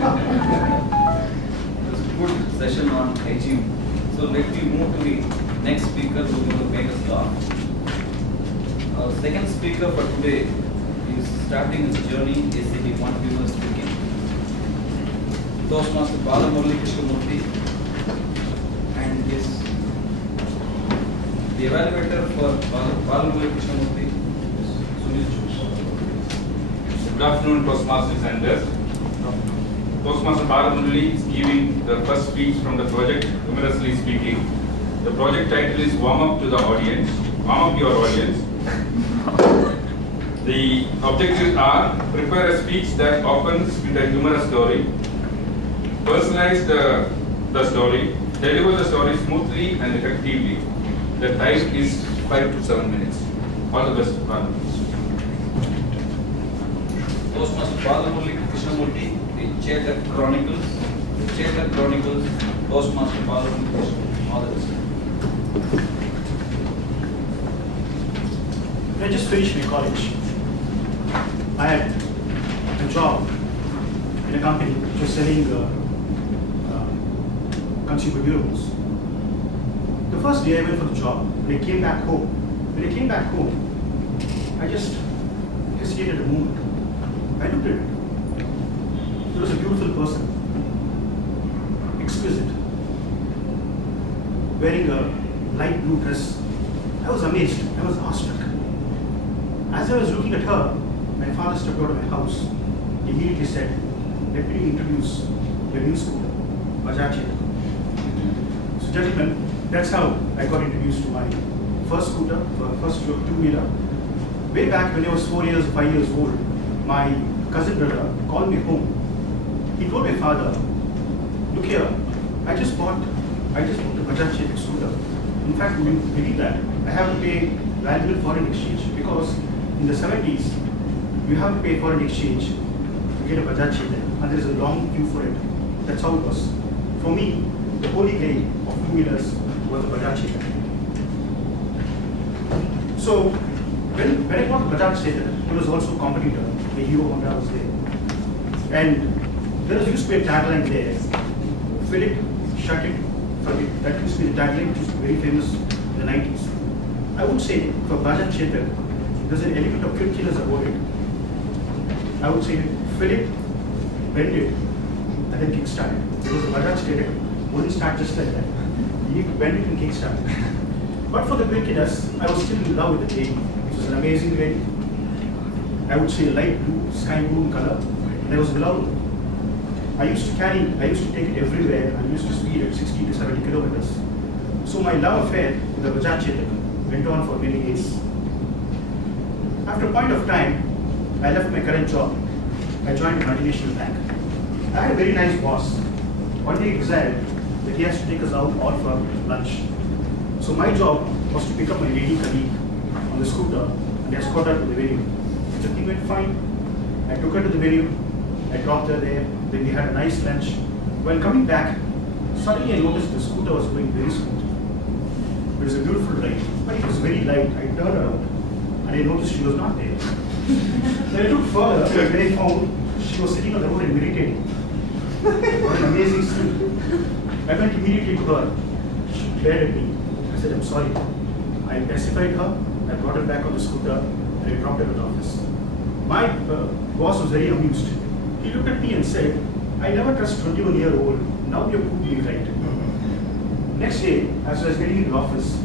was a good session on hygiene. So let me move to the next speaker who is going to make us laugh. Second speaker for today is starting his journey ACT 1 humor speaking. Toastmaster Bala and his the evaluator for Bala is Good afternoon, Toastmasters and guests. Toastmaster Bala is giving the first speech from the project, humorously speaking. The project title is Warm Up to the Audience. Warm up your audience. The objectives are: prepare a speech that opens with a humorous story, personalize the story, deliver the story smoothly and effectively. The time is 5 to 7 minutes. All the best, Bala. Toastmaster Balamurli Krishnamurti, the Chetak Chronicles. The Chetak Chronicles, Toastmaster Balamurli Krishnamurti. All the best. When I just finished my college, I had a job in a company which was selling consumer durables. The first day I went for the job, when I came back home, I just hesitated a moment. I looked at it. It was a beautiful person, exquisite, wearing a light blue dress. I was amazed. I was awestruck. As I was looking at her, my father stepped out of my house. He immediately said, "Let me introduce your new scooter, Bajaj Chetak." So, gentlemen, that's how I got introduced to my first scooter, first two-wheeler. Way back when I was 4 years, 5 years old, my cousin brother called me home. He told my father, "Look here, I just bought a Bajaj Chetak scooter. In fact, will you believe that? I have to pay valuable foreign exchange because in the 70s, you have to pay foreign exchange to get a Bajaj Chetak, and there is a long queue for it." That's how it was. For me, the holy grail of two-wheelers was a Bajaj Chetak. So, when I got the Bajaj Chetak, it was also a competitor. The Hero Honda was there. And there was used to be a tagline there, "Philip, shut it, forget." That used to be the tagline, which was very famous in the 90s. I would say for Bajaj Chetak, there's an element of quirkiness about it. I would say, Philip, bend it, and then kickstart it. Because the Bajaj Chetak wouldn't start just like that. You need to bend it and kickstart it. But for the quirkiness, I was still in love with the lady. It was an amazing lady. I would say light blue, sky blue in color, and I was in love with her. I used to take it everywhere. I used to speed at 60 to 70 kilometers. So my love affair with the Bajaj Chetak went on for many years. After a point of time, I left my current job. I joined a multinational bank. I had a very nice boss. One day he decided that he has to take us out all for lunch. So my job was to pick up my lady colleague on the scooter and escort her to the venue. Everything went fine. I took her to the venue. I dropped her there. Then we had a nice lunch. While coming back, suddenly I noticed the scooter was going very smooth. It was a beautiful ride, but it was very light. I turned around and I noticed she was not there. Then I looked further and I found she was sitting on the road and meditating. What an amazing scene. I went immediately to her. She glared at me. I said, "I'm sorry." I pacified her. I brought her back on the scooter and I dropped her at the office. My boss was very amused. He looked at me and said, "I never trust 21-year-old. Now you're proving me right." Next day, as I was getting into the office,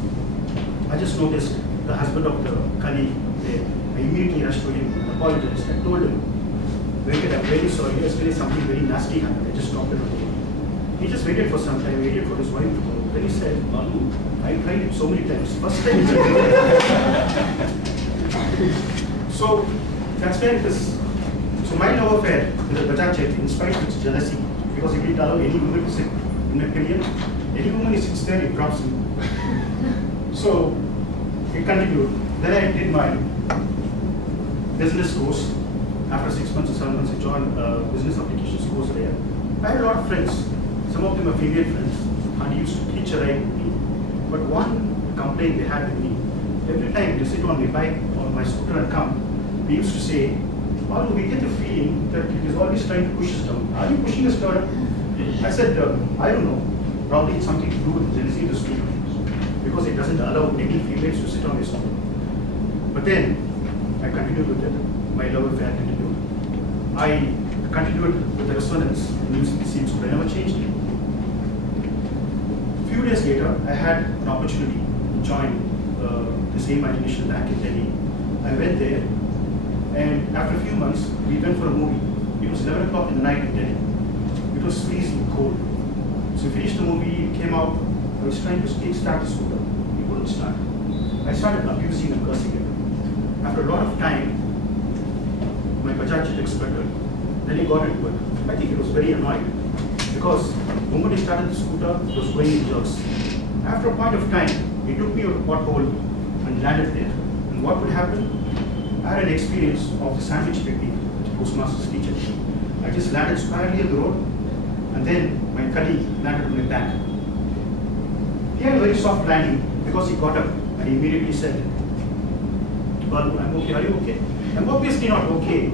I just noticed the husband of the colleague there. I immediately rushed to him, apologized, and told him, "Venkat, I'm very sorry. Yesterday something very nasty happened. I just dropped it on the road." He just waited for some time, waited for his wife to go. Then he said, "Balu, I tried it so many times. First time it's So that's where it is. So my love affair with the Bajaj Chetak, in spite of its jealousy, because it didn't allow any woman to sit in my pillion. Any woman who sits there, it drops him. So it continued. Then I did my business course. After 6 months or 7 months, I joined business applications course there. I had a lot of friends. Some of them are female friends, and he used to teach a ride with me. But one complaint they had with me, every time they sit on my bike or my scooter and come, they used to say, Balu, we get the feeling that it is always trying to push us down. Are you pushing us down? I said, I don't know. Probably it's something to do with the jealousy of the scooter. Because it doesn't allow any females to sit on this scooter. But then, I continued with it. My love affair continued. I continued with the resonance. The music seems to have never changed. Few days later, I had an opportunity to join the same animation back in Delhi. I went there, and after a few months, we went for a movie. It was 11 o'clock in the night in Delhi. It was freezing cold. So we finished the movie, came out. I was trying to start the scooter. It wouldn't start. I started abusing and cursing it. After a lot of time, my Bajaj exploded. Then he got into it. I think he was very annoyed because the moment he started the scooter, it was going in jerks. After a point of time, he took me out of a pothole and landed there. And what would happen? I had an experience of the sandwich technique, which Postmaster's teacher. I just landed squarely on the road, and then my colleague landed on my back. He had a very soft landing because he got up and he immediately said, "Balu, I'm okay. Are you okay?" I'm obviously not okay.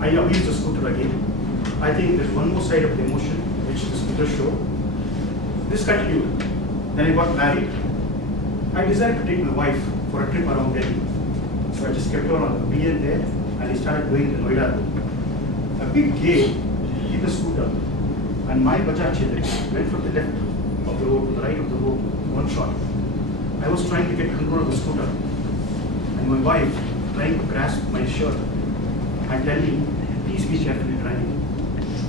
I abused the scooter again. I think there's one more side of the emotion which the scooter showed. This continued. Then I got married. I decided to take my wife for a trip around Delhi. So I just kept her on the BN there, and I started going to Noida road. A big gate hit the scooter, and my Bajaj went from the left of the road to the right of the road, one shot. I was trying to get control of the scooter, and my wife trying to grasp my shirt and tell me, please be carefully driving.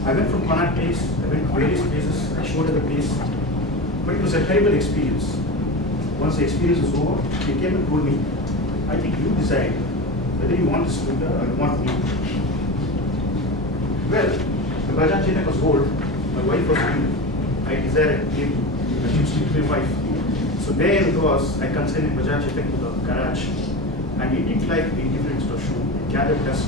I went from Connaught Place, I went to various places, I showed her the place, but it was a terrible experience. Once the experience was over, she came and told me, I think you decide whether you want the scooter or you want me. Well, the Bajaj Chetak was old, my wife was new. I decided to choose to be my wife. So there it was, I consigned my Bajaj Chetak to the garage, and it didn't like the indifference to show. It gathered dust,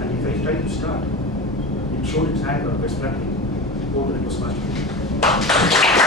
and if I tried to start, it showed its anger by splattering over the Postmaster.